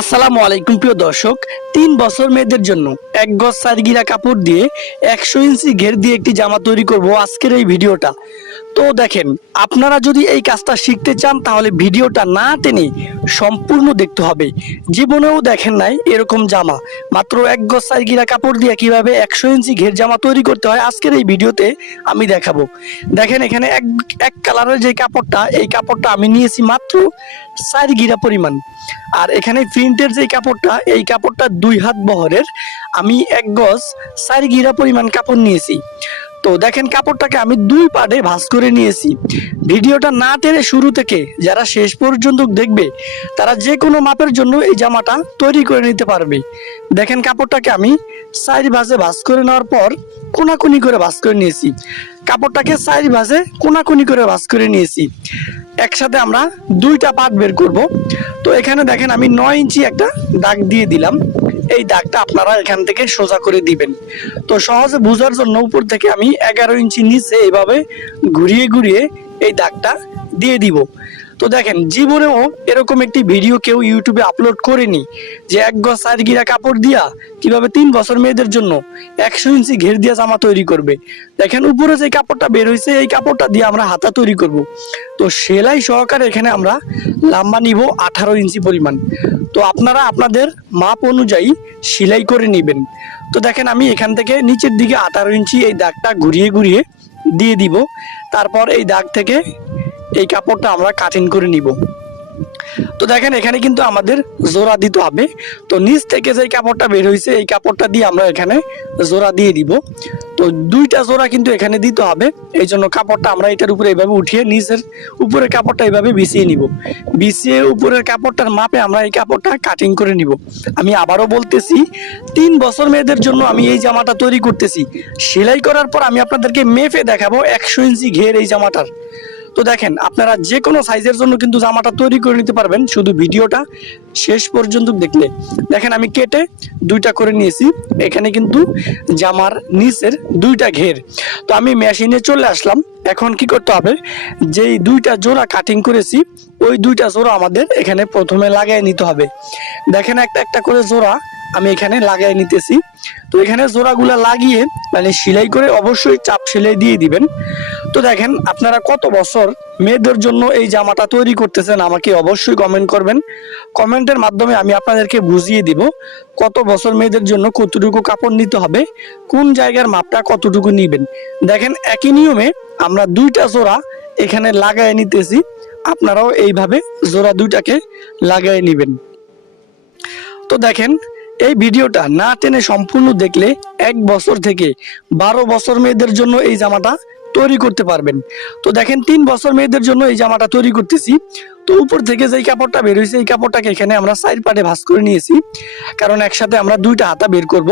আসসালামু আলাইকুম, প্রিয় দর্শক। তিন বছর মেয়েদের জন্য এক গজ সারগিরা কাপড় দিয়ে একশো ইঞ্চি ঘের দিয়ে একটি জামা তৈরি করব আজকের এই ভিডিওটা। তো দেখেন, আপনারা যদি এই কাজটা শিখতে চান, তাহলে ভিডিওটা না টেনে সম্পূর্ণ দেখতে হবে। জীবনেও দেখেন নাই এরকম জামা। মাত্র এক গজ সারগিরা কাপড় দিয়ে কীভাবে একশো ইঞ্চি ঘের জামা তৈরি করতে হয়, আজকের এই ভিডিওতে আমি দেখাবো। দেখেন এখানে এক এক কালারের যে কাপড়টা, এই কাপড়টা আমি নিয়েছি মাত্র চার গিরা পরিমাণ। আর এখানে প্রিন্টের যে কাপড়টা, এই কাপড়টা দুই হাত বহরের, আমি এক গজ চার গিরা পরিমাণ কাপড় নিয়েছি। তো দেখেন কাপড়টাকে আমি দুই পার্টে ভাঁজ করে নিয়েছি। ভিডিওটা না টেনে শুরু থেকে যারা শেষ পর্যন্ত দেখবে, তারা যে কোনো মাপের জন্য এই জামাটা তৈরি করে নিতে পারবে। দেখেন কাপড়টাকে আমি চারি ভাঁজে ভাঁজ করে নেওয়ার পর কোনাকুনি করে ভাঁজ করে নিয়েছি। কাপড়টাকে চারি ভাঁজে কোনাকুনি করে ভাঁজ করে নিয়েছি। একসাথে আমরা দুইটা পার্ট বের করব। তো এখানে দেখেন আমি নয় ইঞ্চি একটা দাগ দিয়ে দিলাম। এই দাগটা আপনারা এখান থেকে সোজা করে দিবেন। তো সহজে বোঝার জন্য উপর থেকে আমি এগারো ইঞ্চি নিচে এইভাবে ঘুরিয়ে ঘুরিয়ে এই দাগটা দিয়ে দিব। তো দেখেন, জীবনেও এরকম একটি ভিডিও কেউ ইউটিউবে আপলোড করেনি যে এক গজ চার গিরা কাপড় দিয়া কীভাবে তিন বছর মেয়েদের জন্য একশো ইঞ্চি ঘের দিয়া জামা তৈরি করবে। দেখেন, উপরে যে কাপড়টা বের হয়েছে, এই কাপড়টা দিয়ে আমরা হাতা তৈরি করব। তো সেলাই সহকারে এখানে আমরা লাম্বা নিব আঠারো ইঞ্চি পরিমাণ। তো আপনারা আপনাদের মাপ অনুযায়ী সেলাই করে নেবেন। তো দেখেন আমি এখান থেকে নিচের দিকে আঠারো ইঞ্চি এই দাগটা ঘুরিয়ে ঘুরিয়ে দিয়ে দিব। তারপর এই দাগ থেকে এই কাপড়টা আমরা কাটিং করে নিব। তো দেখেন, এখানে কিন্তু আমাদের জোড়া দিতে হবে। তো নিচ থেকে যে কাপড়টা বের হয়েছে এই কাপড়টা দিয়ে আমরা এখানে জোড়া দিয়ে দিব। তো দুইটা জোড়া কিন্তু এখানে দিতে হবে। এই জন্য কাপড়টা আমরা এটার উপরে এইভাবে উঠিয়ে নিচের উপরের কাপড়টা এইভাবে বিছিয়ে নিব। বিছিয়ে উপরের কাপড়টার মাপে আমরা এই কাপড়টা কাটিং করে নিব। আমি আবারও বলতেছি, তিন বছর মেয়েদের জন্য আমি এই জামাটা তৈরি করতেছি। সেলাই করার পর আমি আপনাদেরকে মেপে দেখাবো একশো ইঞ্চি ঘের এই জামাটার। তো দেখেন, আপনারা যে কোনো সাইজের জন্য কিন্তু জামাটা তৈরি করে নিতে পারবেন, শুধু ভিডিওটা শেষ পর্যন্ত দেখলে। দেখেন, আমি কেটে দুইটা করে নিয়েছি। এখানে কিন্তু জামার নিচের দুইটা ঘের। তো আমি মেশিনে চলে আসলাম। এখন কি করতে হবে? যেই দুইটা জোড়া কাটিং করেছি, ওই দুইটা জোড়া আমাদের এখানে প্রথমে লাগাই নিতে হবে। দেখেন, একটা একটা করে জোড়া আমি এখানে লাগাই নিতেছি। তো এখানে জোড়াগুলা লাগিয়ে মানে সেলাই করে অবশ্যই চাপ সেলাই দিয়ে দিবেন। তো দেখেন, আপনারা কত বছর মেয়েদের জন্য এই জামাটা তৈরি করতেছেন আমাকে অবশ্যই কমেন্ট করবেন। কমেন্টের মাধ্যমে আমি আপনাদেরকে বুঝিয়ে দিব কত বছর মেয়েদের জন্য কতটুকু কাপড় নিতে হবে, কোন জায়গার মাপটা কতটুকু নিবেন। দেখেন, একই নিয়মে আমরা দুইটা জোড়া এখানে লাগাই নিতেছি, আপনারাও এইভাবে জোড়া দুইটাকে লাগাই নেবেন। তো দেখেন, এই ভিডিওটা না টেনে সম্পূর্ণ দেখলে এক বছর থেকে বারো বছর মেয়েদের জন্য এই জামাটা তৈরি করতে পারবেন। তো দেখেন, তিন বছর মেয়েদের জন্য এই জামাটা তৈরি করতেছি। তো উপর থেকে যেই কাপড়টা বের হয়েছে, এই কাপড়টাকে এখানে আমরা সাইড পাটে ভাস করে নিয়েছি। কারণ একসাথে আমরা দুইটা হাতা বের করব।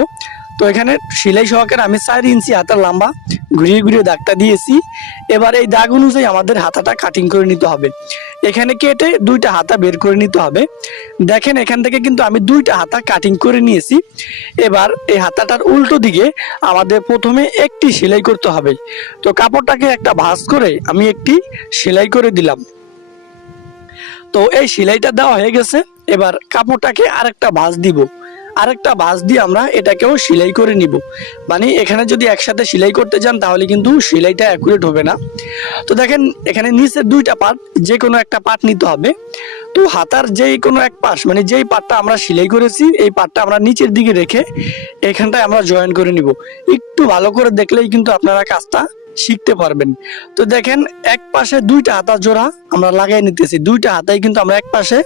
তো এখানে সেলাই সহকারে আমি চার ইঞ্চি হাতার লম্বা ঘুরিয়ে ঘুরিয়ে দাগটা দিয়েছি। এবার এই দাগ অনুযায়ী আমাদের হাতাটা কাটিং করে নিতে হবে। এখানে কেটে দুইটা হাতা বের করে নিতে হবে। দেখেন, এখান থেকে কিন্তু আমি দুইটা হাতা কাটিং করে নিয়েছি। এবার এই হাতাটার উল্টো দিকে আমাদের প্রথমে একটি সেলাই করতে হবে। তো কাপড়টাকে একটা ভাঁজ করে আমি একটি সেলাই করে দিলাম। তো এই সেলাইটা দেওয়া হয়ে গেছে। এবার কাপড়টাকে আরেকটা ভাঁজ দিব। আরেকটা ভাঁজ দিয়ে আমরা এটাকেও সেলাই করে নিব। মানে এখানে যদি একসাথে সেলাই করতে যান, তাহলে কিন্তু সেলাইটা অ্যাকুরেট হবে না। তো দেখেন, এখানে নিচের দুইটা পার্ট যে কোনো একটা পার্ট নিতে হবে। তো হাতার যেই কোনো এক পাশ মানে যেই পার্টটা আমরা সেলাই করেছি, এই পার্টটা আমরা নিচের দিকে রেখে এখানটায় আমরা জয়েন করে নিব। একটু ভালো করে দেখলেই কিন্তু আপনারা কাজটা শিখতে পারবেন। তো দেখেন, এক পাশে দুইটা হাতা জোড়া আমরা লাগাই নিতেছি। দুইটা হাতাই কিন্তু আমরা এক পাশে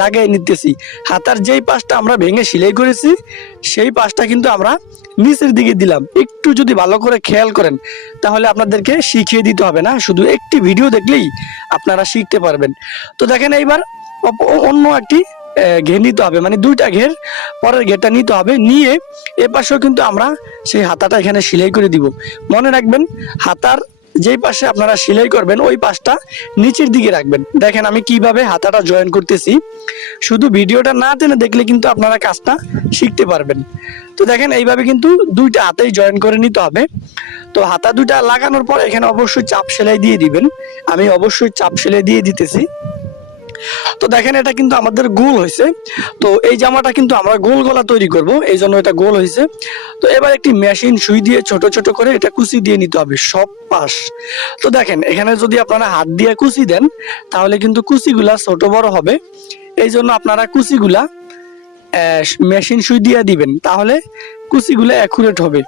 লাগাই নিতেছি। হাতার যেই পাশটা আমরা ভেঙে সেলাই করেছি, সেই পাশটা কিন্তু আমরা নিচের দিকে দিলাম। একটু যদি ভালো করে খেয়াল করেন, তাহলে আপনাদেরকে শিখিয়ে দিতে হবে না? শুধু একটি ভিডিও দেখলেই আপনারা শিখতে পারবেন। তো দেখেন এইবার অন্য একটি ঘের নিতে হবে। মানে দুইটা ঘের পরের ঘেরটা নিতে হবে। নিয়ে এ পাশেও কিন্তু আমরা সেই হাতাটা এখানে সেলাই করে দিব। মনে রাখবেন, হাতার যেই পাশে আপনারা সেলাই করবেন, ওই পাশটা নিচের দিকে রাখবেন। দেখেন আমি কীভাবে হাতাটা জয়েন করতেছি। শুধু ভিডিওটা না টেনে দেখলে কিন্তু আপনারা কাজটা শিখতে পারবেন। তো দেখেন, এইভাবে কিন্তু দুইটা হাতেই জয়েন করে নিতে হবে। তো হাতা দুইটা লাগানোর পর এখানে অবশ্যই চাপ সেলাই দিয়ে দিবেন। আমি অবশ্যই চাপ সেলাই দিয়ে দিতেছি। তো দেখেন, এটা কিন্তু আমাদের গোল হয়েছে। তো এই জামাটা কিন্তু আমরা গোল গলা তৈরি করব, এই জন্য এটা গোল হয়েছে। তো এবার একটি মেশিন, সুই দিয়ে ছোট ছোট করে এটা কুচি দিয়ে নিতে হবে, সব পাশ। তো দেখেন, এখানে যদি আপনারা হাত দিয়ে কুচি দেন, তাহলে কিন্তু কুচিগুলা ছোট বড় হবে। এই জন্য আপনারা কুচিগুলা মেশিন, সুই দিয়ে দিবেন, তাহলে কুচিগুলো অ্যাকুরেট হবে।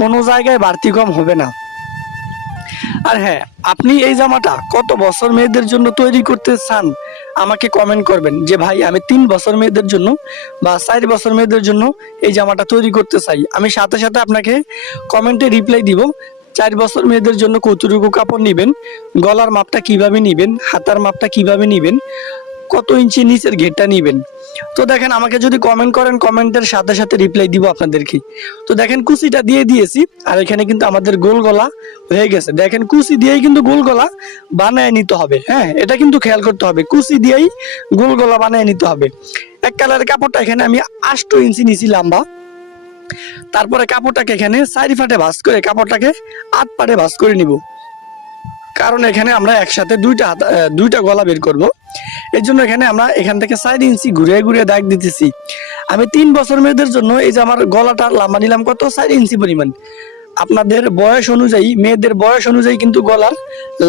কোনো জায়গায় বাড়তি কম হবে না। আর হ্যাঁ আপনি এই জামাটা কত বছর মেয়েদের জন্য তৈরি করতে চান? আমাকে কমেন্ট করবেন যে, ভাই, আমি তিন বছর মেয়েদের জন্য বা চার বছর মেয়েদের জন্য এই জামাটা তৈরি করতে চাই। আমি সাথে সাথে আপনাকে কমেন্টে রিপ্লাই দিব, চার বছর মেয়েদের জন্য কতটুকু কাপড় নেবেন? গলার মাপটা কীভাবে নেবেন? হাতার মাপটা কীভাবে নেবেন? কত ইঞ্চি নিচের ঘেরটা নিবেন? তো দেখেন, আমাকে যদি কমেন্ট করেন কমেন্টের সাথে সাথে রিপ্লাই দিব আপনাদেরকে। তো দেখেন, কুচিটা দিয়ে দিয়েছি, আর এখানে কিন্তু আমাদের গোল গলা হয়ে গেছে। দেখেন, কুচি দিয়েই কিন্তু গোল গলা বানায় নিতে হবে হ্যাঁ? এটা কিন্তু খেয়াল করতে হবে, কুচি দিয়েই গোল গলা বানায় নিতে হবে। এক কালারের কাপড়টা এখানে আমি আষ্ট ইঞ্চি নিছি লম্বা। তারপরে কাপড়টাকে এখানে চারি ফাটে ভাঁজ করে, কাপড়টাকে আট পাটে ভাঁজ করে নিব। কারণ এখানে আমরা একসাথে দুইটা দুইটা গলা বের করব। এর জন্য এখানে আমরা এখান থেকে চার ইঞ্চি ঘুরিয়ে ঘুরিয়ে দাগ দিতেছি। আমি তিন বছর মেয়েদের জন্য এই যে আমার গলাটা লাম্বা নিলাম, কত সাইড ইঞ্চি পরিমাণ? আপনাদের বয়স অনুযায়ী, মেয়েদের বয়স অনুযায়ী কিন্তু গলার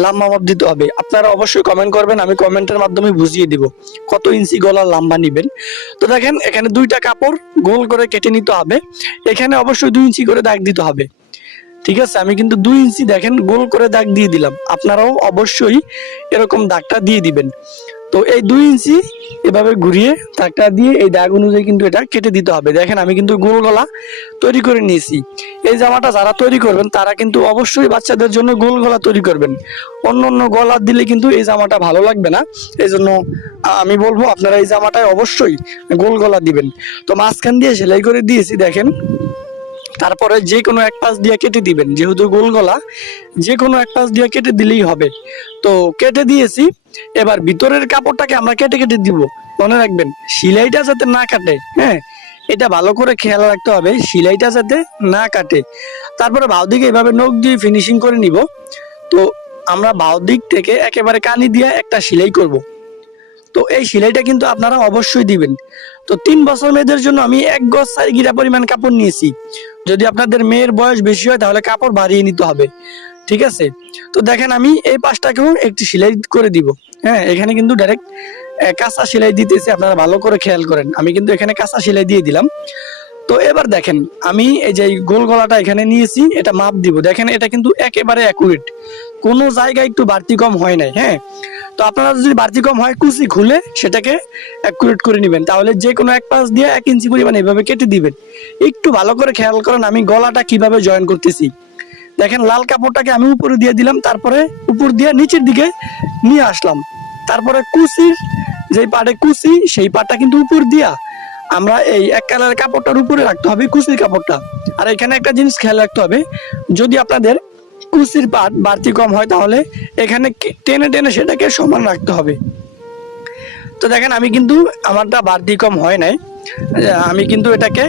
লাম্বা মাপ দিতে হবে। আপনারা অবশ্যই কমেন্ট করবেন, আমি কমেন্টের মাধ্যমে বুঝিয়ে দিব কত ইঞ্চি গলার লাম্বা নিবেন। তো দেখেন, এখানে দুইটা কাপড় গোল করে কেটে নিতে হবে। এখানে অবশ্যই দুই ইঞ্চি করে দাগ দিতে হবে। ঠিক আছে, আমি কিন্তু দুই ইঞ্চি দেখেন গোল করে দাগ দিয়ে দিলাম। আপনারাও অবশ্যই এরকম দাগটা দিয়ে দিবেন। তো এই দুই ইঞ্চি এভাবে ঘুরিয়ে দাগটা দিয়ে এই দাগ অনুযায়ী কিন্তু এটা কেটে দিতে হবে। দেখেন আমি কিন্তু গোল গলা তৈরি করে নিয়েছি। এই জামাটা যারা তৈরি করবেন, তারা কিন্তু অবশ্যই বাচ্চাদের জন্য গোল গলা তৈরি করবেন। অন্য অন্য গলা দিলে কিন্তু এই জামাটা ভালো লাগবে না। এই জন্য আমি বলব, আপনারা এই জামাটায় অবশ্যই গোল গলা দিবেন। তো মাঝখান দিয়ে সেলাই করে দিয়েছি, দেখেন। তারপরে যে কোনো এক পাশ দিয়ে কেটে দিবেন, যেহেতু গোল গলা, যে কোনো এক পাশ দিয়ে কেটে দিলেই হবে। তো কেটে দিয়েছি, এবার ভিতরের কাপড়টাকে আমরা কেটে কেটে দিব। মনে রাখবেন সিলাইটা যাতে না কাটে হ্যাঁ? এটা ভালো করে খেয়াল রাখতে হবে সিলাইটা যাতে না কাটে। তারপরে বাউ দিকে এভাবে নখ দিয়ে ফিনিশিং করে নিব। তো আমরা বাউ দিক থেকে একেবারে কানি দিয়ে একটা সেলাই করব। তো এই সেলাইটা কিন্তু আপনারা অবশ্যই দিবেন। তো তিন বছর মেয়েদের জন্য আমি এক গজ চার গিরা পরিমাণ কাপড় নিয়েছি। যদি আপনাদের মেয়ের বয়স বেশি হয় তাহলে কাপড় বাড়িয়ে নিতে হবে। ঠিক আছে? তো দেখেন আমি এই পাশটাকেও একটি সেলাই করে দিব। হ্যাঁ এখানে কিন্তু ডাইরেক্ট কাঁচা সেলাই দিতেছি, আপনারা ভালো করে খেয়াল করেন। আমি কিন্তু এখানে কাঁচা সেলাই দিয়ে দিলাম। তো এবার দেখেন, আমি এই যে গোল গলাটা এখানে নিয়েছি, এটা মাপ দিব। দেখেন এটা কিন্তু একেবারে অ্যাকুরেট কোনো জায়গায় একটু বাড়তি কম হয় নাই হ্যাঁ? তো আপনারা যদি বাড়তি কম হয়, কুচি খুলে সেটাকে অ্যাকুরেট করে নেবেন। তাহলে যে কোনো এক পাশ দিয়ে এক ইঞ্চি পরিমাণ এভাবে কেটে দিবেন। একটু ভালো করে খেয়াল করেন আমি গলাটা কীভাবে জয়েন করতেছি। দেখেন, লাল কাপড়টাকে আমি উপরে দিয়ে দিলাম, তারপরে উপর দিয়ে নিচের দিকে নিয়ে আসলাম। তারপরে কুচির যেই পাটে কুচি, সেই পাটটা কিন্তু উপর দিয়া আমরা এই এক কালারের কাপড়টার উপরে রাখতে হবে, কুচির কাপড়টা। আর এখানে একটা জিনিস খেয়াল রাখতে হবে, যদি আপনাদের কুচির বাড়তি কম হয় তাহলে এখানে টেনে টেনে সেটাকে সমান রাখতে হবে। তো দেখেন, আমি কিন্তু আমারটা বাড়তি কম হয় নাই। আমি কিন্তু এটাকে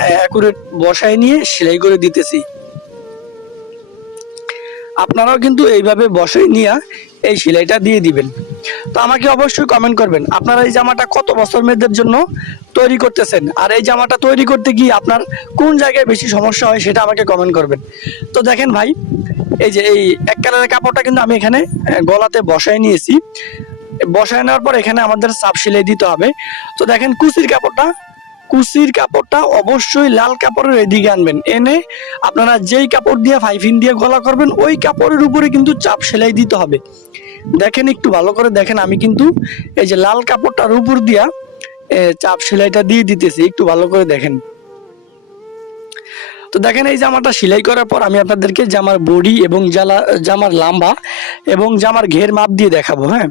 অ্যাকুরেট বসায় নিয়ে সেলাই করে দিতেছি। আপনারাও কিন্তু এইভাবে বসাই নিয়ে এই সেলাইটা দিয়ে দিবেন। তো আমাকে অবশ্যই কমেন্ট করবেন, আপনারা এই জামাটা কত বছর মেয়েদের জন্য তৈরি করতেছেন? আর এই জামাটা তৈরি করতে গিয়ে আপনার কোন জায়গায় বেশি সমস্যা হয় সেটা আমাকে কমেন্ট করবেন। তো দেখেন ভাই, এই যে এই এক কালারের কাপড়টা কিন্তু আমি এখানে গলাতে বসায় নিয়েছি। বসায় নেওয়ার পর এখানে আমাদের চাপ সেলাই দিতে হবে। তো দেখেন কুচির কাপড়টা কুচির কাপড়টা অবশ্যই লাল কাপড়ের এদিকে আনবেন। এনে আপনারা যেই কাপড় দিয়ে ফাইফিন দিয়ে গলা করবেন, ওই কাপড়ের উপরে কিন্তু চাপ সেলাই দিতে হবে। দেখেন একটু ভালো করে দেখেন, আমি কিন্তু এই যে লাল কাপড়টার উপর দিয়া চাপ সেলাইটা দিয়ে দিতেছি, একটু ভালো করে দেখেন। তো দেখেন এই জামাটা সেলাই করার পর আমি আপনাদেরকে জামার বডি এবং জালা জামার লাম্বা এবং জামার ঘের মাপ দিয়ে দেখাবো হ্যাঁ?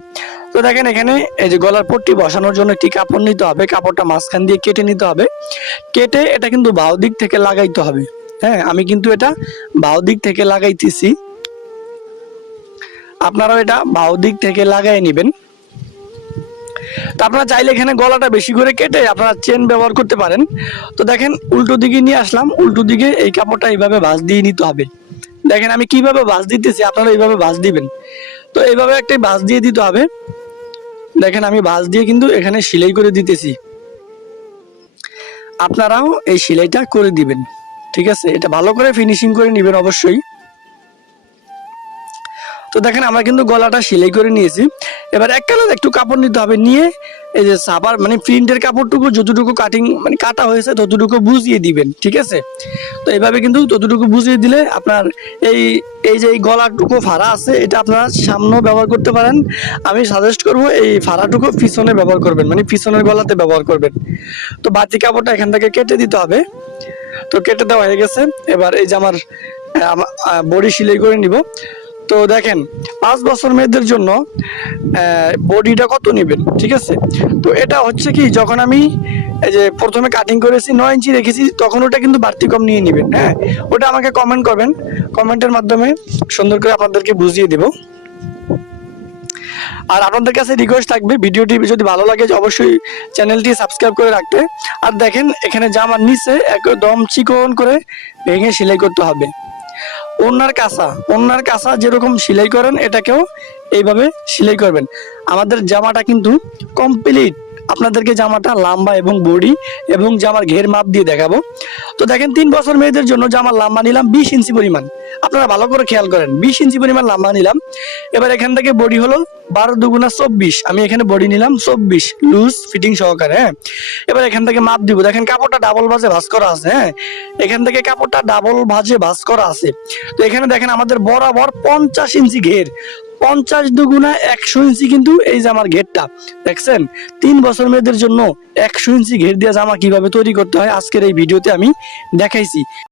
তো দেখেন এখানে এই যে গলার পট্টি বসানোর জন্য একটি কাপড় নিতে হবে। কাপড়টা মাঝখান দিয়ে কেটে নিতে হবে। কেটে এটা কিন্তু বাউ দিক থেকে লাগাইতে হবে। হ্যাঁ আমি কিন্তু এটা বাউ দিক থেকে লাগাইতেছি। আপনারাও এটা বাউ দিক থেকে লাগাই নেবেন। তো আপনারা চাইলে এখানে গলাটা বেশি করে কেটে আপনারা চেন ব্যবহার করতে পারেন। তো দেখেন উল্টো দিকে নিয়ে আসলাম। উল্টো দিকে এই কাপড়টা এইভাবে ভাঁজ দিয়ে নিতে হবে। দেখেন আমি কীভাবে ভাঁজ দিতেছি, আপনারা এইভাবে ভাঁজ দিবেন। তো এইভাবে একটা ভাঁজ দিয়ে দিতে হবে। দেখেন, আমি ভাঁজ দিয়ে কিন্তু এখানে সেলাই করে দিতেছি। আপনারাও এই সেলাইটা করে দিবেন, ঠিক আছে? এটা ভালো করে ফিনিশিং করে নেবেন অবশ্যই। তো দেখেন আমরা কিন্তু গলাটা সেলাই করে নিয়েছি। এবার এক কালার একটু কাপড় নিতে হবে, নিয়ে এই যে সাবার মানে প্রিন্টের কাপড়টুকু যতটুকু কাটিং মানে কাটা হয়েছে ততটুকু বুঝিয়ে দিবেন, ঠিক আছে? তো এইভাবে কিন্তু ততটুকু বুঝিয়ে দিলে আপনার এই এই যে এই গলাটুকু ফাড়া আছে, এটা আপনারা সামনেও ব্যবহার করতে পারেন। আমি সাজেস্ট করব এই ফাড়াটুকু পিছনে ব্যবহার করবেন মানে পিছনের গলাতে ব্যবহার করবেন। তো বাতি কাপড়টা এখান থেকে কেটে দিতে হবে। তো কেটে দেওয়া হয়ে গেছে। এবার এই যে আমার বডি সেলাই করে নিব। তো দেখেন, পাঁচ বছর মেয়েদের জন্য বডিটা কত নেবেন? ঠিক আছে? তো এটা হচ্ছে কি, যখন আমি এই যে প্রথমে কাটিং করেছি, নয় ইঞ্চি রেখেছি, তখন ওটা কিন্তু বাড়তি কম নিয়ে নেবেন হ্যাঁ? ওটা আমাকে কমেন্ট করবেন। কমেন্টের মাধ্যমে সুন্দর করে আপনাদেরকে বুঝিয়ে দেবো। আর আপনাদের কাছে রিকোয়েস্ট থাকবে, ভিডিওটি যদি ভালো লাগে অবশ্যই চ্যানেলটি সাবস্ক্রাইব করে রাখতে। আর দেখেন, এখানে জামার নিচে একদম চিকন করে ভেঙে সেলাই করতে হবে। ওনার কাঁচা। ওনার কাঁচা যেরকম সেলাই করেন, এটাকেও এইভাবে সেলাই করবেন। আমাদের জামাটা কিন্তু কমপ্লিট আপনাদেরকে জামাটা লাম্বা এবং বডি এবং জামার ঘের মাপ দিয়ে দেখাবো। তো দেখেন, তিন বছর মেয়েদের জন্য জামার লাম্বা নিলাম বিশ ইঞ্চি পরিমাণ। আপনারা ভালো করে খেয়াল করেন, বিশ ইঞ্চি পরিমাণ লম্বা নিলাম। এবার এখান থেকে বডি হলো বারো দুগুণা চব্বিশ। আমি এখানে বডি নিলাম চব্বিশ লুজ ফিটিং সহকারে হ্যাঁ। এবার এখান থেকে মাপ দিব। দেখেন কাপড়টা ডাবল ভাজে ভাজ করা আছে হ্যাঁ। এখান থেকে কাপড়টা ডাবল ভাজে ভাজ করা আছে। তো এখানে দেখেন আমাদের বরাবর পঞ্চাশ ইঞ্চি ঘের। পঞ্চাশ দুগুণা একশো ইঞ্চি কিন্তু এই জামার ঘেরটা। দেখছেন? তিন বছর মেয়েদের জন্য একশো ইঞ্চি ঘের দিয়ে জামা কীভাবে তৈরি করতে হয় আজকের এই ভিডিওতে আমি দেখাইছি।